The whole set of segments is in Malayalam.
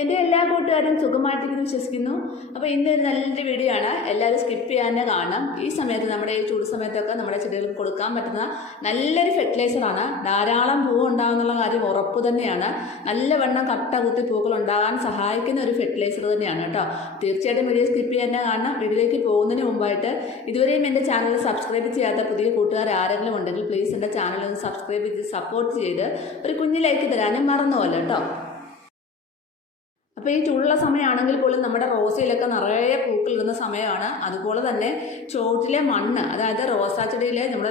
എൻ്റെ എല്ലാ കൂട്ടുകാരും സുഖമായിട്ടിരിക്കുന്നു വിശ്വസിക്കുന്നു. അപ്പോൾ ഇന്ന് ഒരു നല്ലൊരു വീഡിയോ ആണ്. എല്ലാവരും സ്കിപ്പ് ചെയ്യാതെ കാണാം. ഈ സമയത്ത് നമ്മുടെ ഈ ചൂട് സമയത്തൊക്കെ നമ്മുടെ ചെടികൾക്ക് കൊടുക്കാൻ പറ്റുന്ന നല്ലൊരു ഫെർട്ടിലൈസറാണ്. ധാരാളം പൂവ് ഉണ്ടാകുന്നുള്ള കാര്യം ഉറപ്പ് തന്നെയാണ്. നല്ലവണ്ണം കട്ട കുത്തി പൂക്കൾ ഉണ്ടാകാൻ സഹായിക്കുന്ന ഒരു ഫെർട്ടിലൈസർ തന്നെയാണ് കേട്ടോ. തീർച്ചയായിട്ടും വീഡിയോ സ്കിപ്പ് ചെയ്യാതെ കാണാം. വീഡിയോയിലേക്ക് പോകുന്നതിന് മുമ്പായിട്ട് ഇതുവരെയും എൻ്റെ ചാനൽ സബ്സ്ക്രൈബ് ചെയ്യാത്ത പുതിയ കൂട്ടുകാർ ആരെങ്കിലും ഉണ്ടെങ്കിൽ പ്ലീസ് എൻ്റെ ചാനൽ ഒന്ന് സബ്സ്ക്രൈബ് ചെയ്ത് സപ്പോർട്ട് ചെയ്ത് ഒരു കുഞ്ഞു ലൈക്ക് തരാനും മറന്നുപോകല്ലോ കേട്ടോ. അപ്പോൾ ഈ ചൂടുള്ള സമയമാണെങ്കിൽ പോലും നമ്മുടെ റോസയിലൊക്കെ നിറയെ പൂക്കളിടുന്ന സമയമാണ്. അതുപോലെ തന്നെ ചോട്ടിലെ മണ്ണ്, അതായത് റോസാ ചെടിയിലെ നമ്മുടെ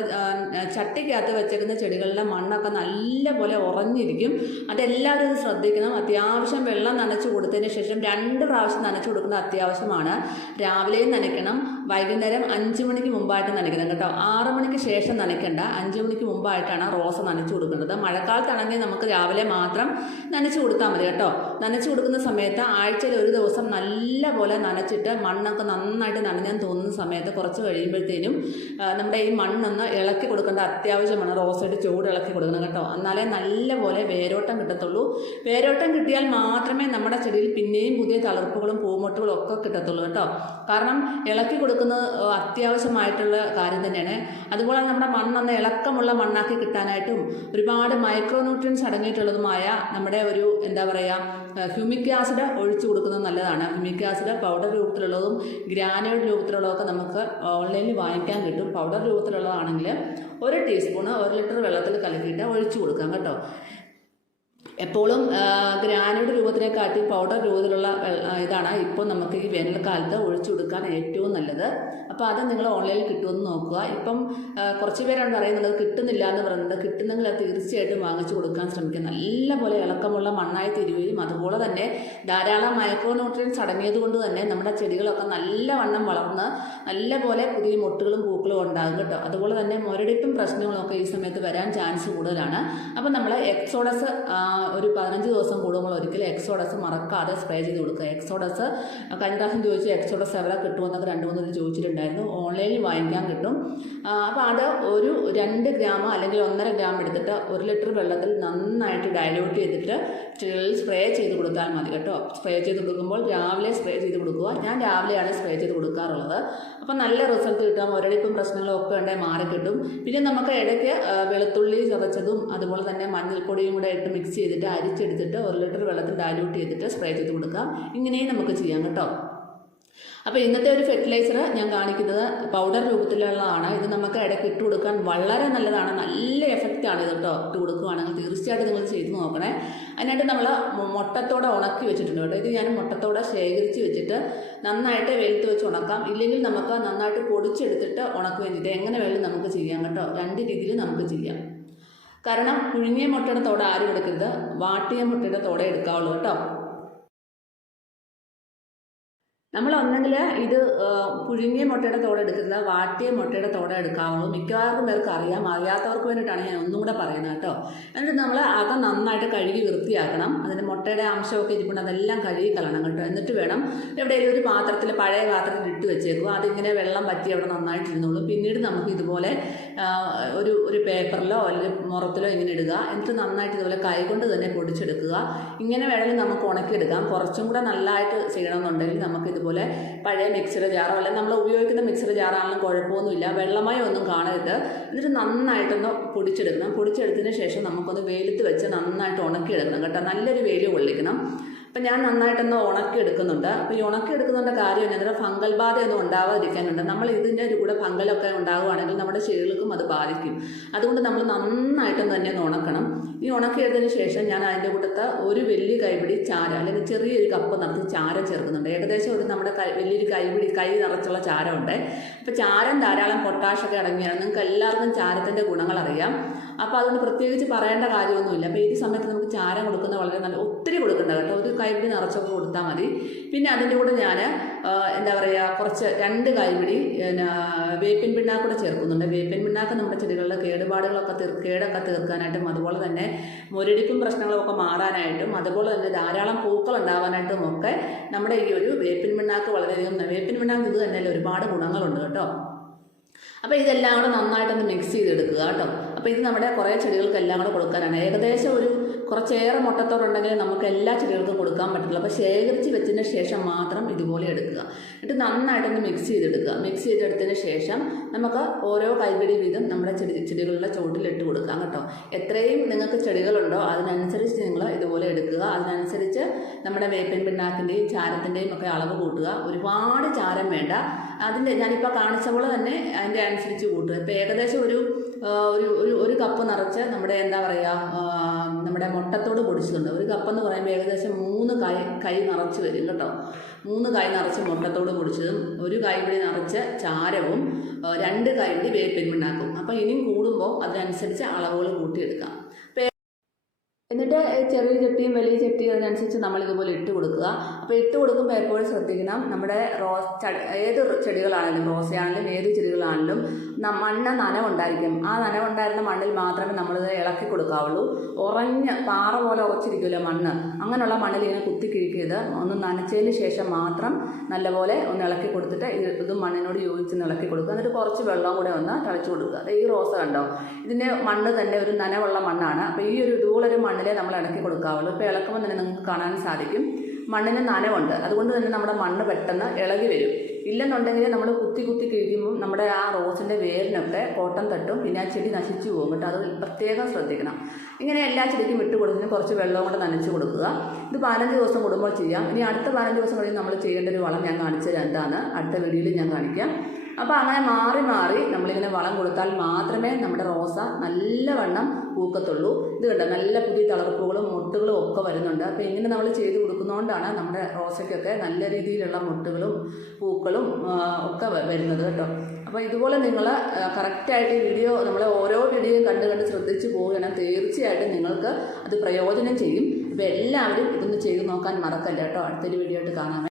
ചട്ടിക്കകത്ത് വെച്ചേക്കുന്ന ചെടികളിലെ മണ്ണൊക്കെ നല്ലപോലെ ഉറഞ്ഞിരിക്കും. അതെല്ലാവരും ശ്രദ്ധിക്കണം. അത്യാവശ്യം വെള്ളം നനച്ച് കൊടുത്തതിന് ശേഷം 2 പ്രാവശ്യം നനച്ച് കൊടുക്കുന്നത് അത്യാവശ്യമാണ്. രാവിലെയും നനയ്ക്കണം, വൈകുന്നേരം 5 മണിക്ക് മുമ്പായിട്ട് നനയ്ക്കണം കേട്ടോ. 6 മണിക്ക് ശേഷം നനയ്ക്കേണ്ട, 5 മണിക്ക് മുമ്പായിട്ടാണ് റോസ നനച്ച് കൊടുക്കേണ്ടത്. മഴക്കാലത്താണെങ്കിൽ നമുക്ക് രാവിലെ മാത്രം നനച്ച് കൊടുത്താൽ മതി കേട്ടോ. നനച്ച് കൊടുക്കുന്ന സമയത്ത് ആഴ്ചയിൽ ഒരു ദിവസം നല്ലപോലെ നനച്ചിട്ട് മണ്ണൊക്കെ നന്നായിട്ട് നനഞ്ഞാൻ തോന്നുന്ന സമയത്ത് കുറച്ച് കഴിയുമ്പോഴത്തേനും നമ്മുടെ ഈ മണ്ണൊന്ന് ഇളക്കി കൊടുക്കേണ്ട അത്യാവശ്യമാണ്. റോസയുടെ ചൂട് ഇളക്കി കൊടുക്കണം കേട്ടോ. എന്നാലേ നല്ലപോലെ വേരോട്ടം കിട്ടത്തുള്ളൂ. വേരോട്ടം കിട്ടിയാൽ മാത്രമേ നമ്മുടെ ചെടിയിൽ പിന്നെയും പുതിയ തളിർപ്പുകളും പൂമൊട്ടുകളും ഒക്കെ കിട്ടത്തുള്ളൂ കേട്ടോ. കാരണം ഇളക്കി കൊടുക്കുന്നത് അത്യാവശ്യമായിട്ടുള്ള കാര്യം തന്നെയാണ്. അതുപോലെ നമ്മുടെ മണ്ണൊന്ന് ഇളക്കമുള്ള മണ്ണാക്കി കിട്ടാനായിട്ടും ഒരുപാട് മൈക്രോ ന്യൂട്രിയൻസ് അടങ്ങിയിട്ടുള്ളതുമായ നമ്മുടെ ഒരു എന്താ പറയുക ഹ്യൂമിക് ആസിഡ് ഒഴിച്ചു കൊടുക്കുന്നത് നല്ലതാണ്. ഹ്യൂമിക് ആസിഡ് പൗഡർ രൂപത്തിലുള്ളതും ഗ്രാനുലേറ്റ് രൂപത്തിലുള്ളതൊക്കെ നമുക്ക് ഓൺലൈനിൽ വാങ്ങിക്കാൻ കിട്ടും. പൗഡർ രൂപത്തിലുള്ളതാണെങ്കിൽ 1 ടീസ്പൂണ് 1 ലിറ്റർ വെള്ളത്തിൽ കലക്കിയിട്ട് ഒഴിച്ചു കൊടുക്കാം കേട്ടോ. എപ്പോഴും ഗ്രാനുലേറ്റ് രൂപത്തിനെക്കാട്ടി പൗഡർ രൂപത്തിലുള്ള ഇതാണ് ഇപ്പോൾ നമുക്ക് ഈ വേനൽക്കാലത്ത് ഒഴിച്ചു കൊടുക്കാൻ ഏറ്റവും നല്ലത്. അപ്പോൾ അത് നിങ്ങൾ ഓൺലൈനിൽ കിട്ടുമെന്ന് നോക്കുക. ഇപ്പം കുറച്ച് പേരാണ് പറയുന്നത് കിട്ടുന്നില്ല എന്ന് പറയുന്നത്. കിട്ടുന്നെങ്കിൽ അത് തീർച്ചയായിട്ടും വാങ്ങിച്ചു കൊടുക്കാൻ ശ്രമിക്കുക. നല്ലപോലെ ഇളക്കമുള്ള മണ്ണായി തീരുകയും അതുപോലെ തന്നെ ധാരാളം മൈക്രോ ന്യൂട്രിയൻസ് അടങ്ങിയത് കൊണ്ട് തന്നെ നമ്മുടെ ചെടികളൊക്കെ നല്ലവണ്ണം വളർന്ന് നല്ലപോലെ പുതിയ മൊട്ടുകളും പൂക്കളും ഉണ്ടാകും കേട്ടോ. അതുപോലെ തന്നെ മുരടിപ്പും പ്രശ്നങ്ങളൊക്കെ ഈ സമയത്ത് വരാൻ ചാൻസ് കൂടുതലാണ്. അപ്പോൾ നമ്മൾ എക്സോഡസ് ഒരു 15 ദിവസം കൂടുമ്പോൾ ഒരിക്കലും എക്സോഡസ് മറക്കാതെ സ്പ്രേ ചെയ്ത് കൊടുക്കുക. എക്സോഡസ് കഴിഞ്ഞ പ്രാവശ്യം ചോദിച്ചു എക്സോഡസ് എവിടെ കിട്ടുമെന്നൊക്കെ 2-3 പേര് ചോദിച്ചിട്ടുണ്ടായിരുന്നു. ഓൺലൈനിൽ വാങ്ങിക്കാൻ കിട്ടും. അപ്പോൾ അത് ഒരു 2 ഗ്രാം അല്ലെങ്കിൽ 1.5 ഗ്രാം എടുത്തിട്ട് 1 ലിറ്റർ വെള്ളത്തിൽ നന്നായിട്ട് ഡൈല്യൂട്ട് ചെയ്തിട്ട് ചെടികളിൽ സ്പ്രേ ചെയ്ത് കൊടുത്താൽ മതി കേട്ടോ. സ്പ്രേ ചെയ്ത് കൊടുക്കുമ്പോൾ രാവിലെ സ്പ്രേ ചെയ്ത് കൊടുക്കുക. ഞാൻ രാവിലെയാണ് സ്പ്രേ ചെയ്ത് കൊടുക്കാറുള്ളത്. അപ്പോൾ നല്ല റിസൾട്ട് കിട്ടാം. ഒരടിപ്പും പ്രശ്നങ്ങളും ഒക്കെ ഉണ്ടെങ്കിൽ മാറി കിട്ടും. പിന്നെ നമുക്ക് ഇടയ്ക്ക് വെളുത്തുള്ളി ചതച്ചതും അതുപോലെ തന്നെ മഞ്ഞൾപ്പൊടിയും കൂടെ ഇട്ട് മിക്സ് ചെയ്തിട്ട് അരിച്ചെടുത്തിട്ട് 1 ലിറ്റർ വെള്ളത്തിൽ ഡൈല്യൂട്ട് ചെയ്തിട്ട് സ്പ്രേ ചെയ്ത് കൊടുക്കാം. ഇങ്ങനെയും നമുക്ക് ചെയ്യാം കേട്ടോ. അപ്പോൾ ഇന്നത്തെ ഒരു ഫെർട്ടിലൈസർ ഞാൻ കാണിക്കുന്നത് പൗഡർ രൂപത്തിലുള്ളതാണ്. ഇത് നമുക്ക് ഇടയ്ക്ക് ഇട്ട് കൊടുക്കാൻ വളരെ നല്ലതാണ്. നല്ല എഫക്റ്റാണ് ഇത് കേട്ടോ. ഇട്ട് കൊടുക്കുകയാണെങ്കിൽ തീർച്ചയായിട്ടും നിങ്ങൾ ചെയ്ത് നോക്കണേ. അതിനായിട്ട് നമ്മൾ മുട്ടത്തോടെ ഉണക്കി വെച്ചിട്ടുണ്ട് കേട്ടോ. ഇത് ഞാൻ മുട്ടത്തോടെ ശേഖരിച്ച് വെച്ചിട്ട് നന്നായിട്ട് വെയിലത്ത് വെച്ച് ഉണക്കാം. ഇല്ലെങ്കിൽ നമുക്ക് നന്നായിട്ട് പൊടിച്ചെടുത്തിട്ട് ഉണക്കുകയും ചെയ്ത് എങ്ങനെ വേണമെങ്കിലും നമുക്ക് ചെയ്യാം കേട്ടോ. 2 രീതിയിൽ നമുക്ക് ചെയ്യാം. കാരണം പുഴുങ്ങിയ മുട്ടയുടെ തോട ആരും എടുക്കരുത്, വാട്ടിയ മുട്ടയുടെ തോടെ എടുക്കാവുള്ളൂ കേട്ടോ. നമ്മൾ ഒന്നെങ്കിൽ ഇത് പുഴുങ്ങിയ മുട്ടയുടെ തോടെ എടുക്കരുത്, വാട്ടിയ മുട്ടയുടെ തോടെ എടുക്കാവുള്ളൂ. മിക്കവാർക്കും പേർക്ക് അറിയാം. അറിയാത്തവർക്ക് വേണ്ടിയിട്ടാണ് ഞാൻ ഒന്നും കൂടെ പറയുന്നത് കേട്ടോ. എന്നിട്ട് നമ്മൾ അകം നന്നായിട്ട് കഴുകി വൃത്തിയാക്കണം. അതിൻ്റെ മുട്ടയുടെ അംശമൊക്കെ ഇരിപ്പുണ്ട്, അതെല്ലാം കഴുകി കളയണം കേട്ടോ. എന്നിട്ട് വേണം എവിടെയെങ്കിലും ഒരു പാത്രത്തിൽ, പഴയ പാത്രത്തിൽ ഇട്ട് വെച്ചേക്കുക. അതിങ്ങനെ വെള്ളം പറ്റി അവിടെ നന്നായിട്ട് ഇരുന്നോളും. പിന്നീട് നമുക്ക് ഇതുപോലെ ഒരു പേപ്പറിലോ അല്ലെങ്കിൽ മുറത്തിലോ ഇങ്ങനെ ഇടുക. എന്നിട്ട് നന്നായിട്ട് ഇതുപോലെ കൈകൊണ്ട് തന്നെ പൊടിച്ചെടുക്കുക. ഇങ്ങനെ വേണമെങ്കിൽ നമുക്ക് ഉണക്കിയെടുക്കാം. കുറച്ചും കൂടെ നല്ലതായിട്ട് ചെയ്യണമെന്നുണ്ടെങ്കിൽ നമുക്ക് ഇതുപോലെ പഴയ മിക്സിയുടെ ജാറോ അല്ലെങ്കിൽ നമ്മൾ ഉപയോഗിക്കുന്ന മിക്സിയുടെ ജാറാണെങ്കിലും കുഴപ്പമൊന്നുമില്ല. വെള്ളമയം ഒന്നും കാണരുത്. എന്നിട്ട് നന്നായിട്ടൊന്ന് പൊടിച്ചെടുക്കണം. പൊടിച്ചെടുത്തതിന് ശേഷം നമുക്കൊന്ന് വെയിലത്ത് വെച്ച് നന്നായിട്ട് ഉണക്കിയെടുക്കണം കേട്ടോ. നല്ലൊരു വെയിൽ കൊള്ളിക്കണം. അപ്പം ഞാൻ നന്നായിട്ടൊന്ന് ഉണക്കിയെടുക്കുന്നുണ്ട്. അപ്പോൾ ഈ ഉണക്കിയെടുക്കുന്നതിൻ്റെ കാര്യം എന്നാ ഫംഗൽ ബാധയൊന്നും ഉണ്ടാവാതിരിക്കാനുണ്ട്. നമ്മൾ ഇതിൻ്റെ കൂടെ ഫംഗലൊക്കെ ഉണ്ടാവുകയാണെങ്കിൽ നമ്മുടെ ചെടികൾക്കും അത് ബാധിക്കും. അതുകൊണ്ട് നമ്മൾ നന്നായിട്ടൊന്ന് തന്നെ ഒന്ന് ഉണക്കണം. ഈ ഉണക്കിയെടുത്തതിന് ശേഷം ഞാൻ അതിൻ്റെ കൂട്ടത്ത് ഒരു വലിയ കൈപിടി ചാരം അല്ലെങ്കിൽ ചെറിയൊരു കപ്പ് നിറച്ച് ചാരം ചേർക്കുന്നുണ്ട്. ഏകദേശം ഒരു നമ്മുടെ വലിയൊരു കൈ നിറച്ചുള്ള ചാരമുണ്ട്. അപ്പോൾ ചാരം ധാരാളം പൊട്ടാഷൊക്കെ അടങ്ങിയാണ്. നിങ്ങൾക്ക് എല്ലാവർക്കും ചാരത്തിൻ്റെ ഗുണങ്ങൾ അറിയാം. അപ്പോൾ അതുകൊണ്ട് പ്രത്യേകിച്ച് പറയേണ്ട കാര്യമൊന്നുമില്ല. അപ്പോൾ ഈ സമയത്ത് നമുക്ക് ചാരം കൊടുക്കുന്നത് വളരെ നല്ല, ഒത്തിരി കൊടുക്കണ്ട കേട്ടോ. ഒരു കൈപിടി നിറച്ചൊക്കെ കൊടുത്താൽ മതി. പിന്നെ അതിൻ്റെ കൂടെ ഞാൻ എന്താ പറയുക കുറച്ച് 2 കൈപിടി വേപ്പിൻ പിണ്ണാക്ക് കൂടെ ചേർക്കുന്നുണ്ട്. വേപ്പിൻ പിണ്ണാക്ക് നമ്മുടെ ചെടികളുടെ കേടുപാടുകളൊക്കെ കേടൊക്കെ തീർക്കാനായിട്ടും അതുപോലെ തന്നെ മുരടിപ്പും പ്രശ്നങ്ങളൊക്കെ മാറാനായിട്ടും അതുപോലെ തന്നെ ധാരാളം പൂക്കൾ ഉണ്ടാവാനായിട്ടും ഒക്കെ നമ്മുടെ ഈ ഒരു വേപ്പിൻ പിണ്ണാക്ക് വളരെയധികം, വേപ്പിൻ പിണ്ണാക്ക് ഇത് തന്നെ ഒരുപാട് ഗുണങ്ങളുണ്ട് കേട്ടോ. അപ്പോൾ ഇതെല്ലാം കൂടെ നന്നായിട്ടൊന്ന് മിക്സ് ചെയ്തെടുക്കുക കേട്ടോ. അപ്പോൾ ഇത് നമ്മുടെ കുറേ ചെടികൾക്കെല്ലാം കൂടെ കൊടുക്കാനാണ്. ഏകദേശം ഒരു കുറച്ചേറെ മുട്ടത്തോടുണ്ടെങ്കിൽ നമുക്ക് എല്ലാ ചെടികൾക്കും കൊടുക്കാൻ പറ്റില്ല. അപ്പോൾ ശേഖരിച്ച് വെച്ചതിന് ശേഷം മാത്രം ഇതുപോലെ എടുക്കുക. എന്നിട്ട് നന്നായിട്ടൊന്ന് മിക്സ് ചെയ്തെടുക്കുക. മിക്സ് ചെയ്തെടുത്തതിന് ശേഷം നമുക്ക് ഓരോ കൈപിടി വീതം നമ്മുടെ ചെടികളുടെ ചുവട്ടിൽ ഇട്ട് കൊടുക്കാം കേട്ടോ. എത്രയും നിങ്ങൾക്ക് ചെടികളുണ്ടോ അതിനനുസരിച്ച് നിങ്ങൾ ഇതുപോലെ എടുക്കുക. അതിനനുസരിച്ച് നമ്മുടെ വേപ്പിൻ പിണ്ണാക്കിൻ്റെയും ചാരത്തിൻ്റെയും ഒക്കെ അളവ് കൂട്ടുക. ഒരുപാട് ചാരം വേണ്ട. അതിൻ്റെ ഞാനിപ്പോൾ കാണിച്ച പോലെ തന്നെ അതിൻ്റെ അനുസരിച്ച് കൂട്ടുക. ഇപ്പോൾ ഏകദേശം ഒരു കപ്പ് നിറച്ച് നമ്മുടെ എന്താ പറയുക നമ്മുടെ മുട്ടത്തോട് പൊടിച്ചിട്ടുണ്ട്. ഒരു കപ്പെന്ന് പറയുമ്പോൾ ഏകദേശം 3 കൈ നിറച്ച് വരും കേട്ടോ. 3 കൈ നിറച്ച് മുട്ടത്തോട് പൊടിച്ചതും 1 കൈപിടി നിറച്ച് ചാരവും 2 കൈപിടി വേപ്പിൻ പിണ്ണാക്കും. അപ്പോൾ ഇനിയും കൂടുമ്പോൾ അതിനനുസരിച്ച് അളവുകൾ കൂട്ടിയെടുക്കാം. എന്നിട്ട് ചെറിയ ചട്ടിയും വലിയ ചട്ടിയും അതിനനുസരിച്ച് നമ്മൾ ഇതുപോലെ ഇട്ട് കൊടുക്കുക. അപ്പോൾ ഇട്ട് കൊടുക്കുമ്പോൾ എപ്പോഴും ശ്രദ്ധിക്കണം, നമ്മുടെ ഏത് ചെടികളാണെങ്കിലും റോസയാണെങ്കിലും ഏത് ചെടികളാണെങ്കിലും മണ്ണ് നനവുണ്ടായിരിക്കും. ആ നനവുണ്ടായിരുന്ന മണ്ണിൽ മാത്രമേ നമ്മളിത് ഇളക്കി കൊടുക്കാവുള്ളൂ. ഉറഞ്ഞ പാറ പോലെ ഉറച്ചിരിക്കുമല്ലോ മണ്ണ്, അങ്ങനെയുള്ള മണ്ണിൽ ഇങ്ങനെ കുത്തിക്കിഴിക്കരുത്. ഒന്ന് നനച്ചതിന് ശേഷം മാത്രം നല്ലപോലെ ഒന്ന് ഇളക്കി കൊടുത്തിട്ട് ഇത് മണ്ണിനോട് യോജിച്ച് ഇളക്കി കൊടുക്കുക. എന്നിട്ട് കുറച്ച് വെള്ളം കൂടെ ഒന്ന് തളിച്ചു കൊടുക്കുക. ഈ റോസ കണ്ടോ, ഇതിൻ്റെ മണ്ണ് തന്നെ ഒരു നനവുള്ള മണ്ണാണ്. അപ്പോൾ ഈ ഇതുപോലൊരു മണ്ണിലെ നമ്മൾ ഇളക്കി കൊടുക്കാവുള്ളൂ. ഇപ്പോൾ ഇളക്കുമ്പോൾ തന്നെ നിങ്ങൾക്ക് കാണാൻ സാധിക്കും മണ്ണിന് നനവുണ്ട്. അതുകൊണ്ട് തന്നെ നമ്മുടെ മണ്ണ് പെട്ടെന്ന് ഇളകി വരും. ഇല്ലെന്നുണ്ടെങ്കിൽ നമ്മൾ കുത്തി കഴിക്കുമ്പോൾ നമ്മുടെ ആ റോസിൻ്റെ വേരിനൊക്കെ കോട്ടം തട്ടും, പിന്നെ ആ ചെടി നശിച്ചു പോകും കേട്ടോ. അത് പ്രത്യേകം ശ്രദ്ധിക്കണം. ഇങ്ങനെ എല്ലാ ചെടിക്കും ഇട്ട് കൊടുക്കുന്നതിന് കുറച്ച് വെള്ളം കൂടെ നനച്ച് കൊടുക്കുക. ഇത് 15 ദിവസം കൂടുമ്പോൾ ചെയ്യാം. ഇനി അടുത്ത 15 ദിവസം കഴിയുമ്പോൾ നമ്മൾ ചെയ്യേണ്ട ഒരു വളം ഞാൻ കാണിച്ചത് എന്താണ് അടുത്ത വീഡിയോയിൽ ഞാൻ കാണിക്കാം. അപ്പോൾ അങ്ങനെ മാറി നമ്മളിങ്ങനെ വളം കൊടുത്താൽ മാത്രമേ നമ്മുടെ റോസ നല്ലവണ്ണം പൂക്കത്തുള്ളൂ. ഇത് കണ്ടോ, നല്ല പുതിയ തളർപ്പുകളും മുട്ടുകളും ഒക്കെ വരുന്നുണ്ട്. അപ്പോൾ ഇങ്ങനെ നമ്മൾ ചെയ്ത് കൊടുക്കുന്നതുകൊണ്ടാണ് നമ്മുടെ റോസയ്ക്കൊക്കെ നല്ല രീതിയിലുള്ള മുട്ടുകളും പൂക്കളും ഒക്കെ വരുന്നത് കേട്ടോ. അപ്പോൾ ഇതുപോലെ നിങ്ങൾ കറക്റ്റായിട്ട് നമ്മൾ ഓരോ വീഡിയോയും കണ്ട് ശ്രദ്ധിച്ച് പോവുകയാണെങ്കിൽ തീർച്ചയായിട്ടും നിങ്ങൾക്ക് അത് പ്രയോജനം ചെയ്യും. അപ്പോൾ എല്ലാവരും ഇതൊന്ന് ചെയ്ത് നോക്കാൻ മറക്കല്ല കേട്ടോ. അടുത്തൊരു വീഡിയോ ആയിട്ട് കാണാം.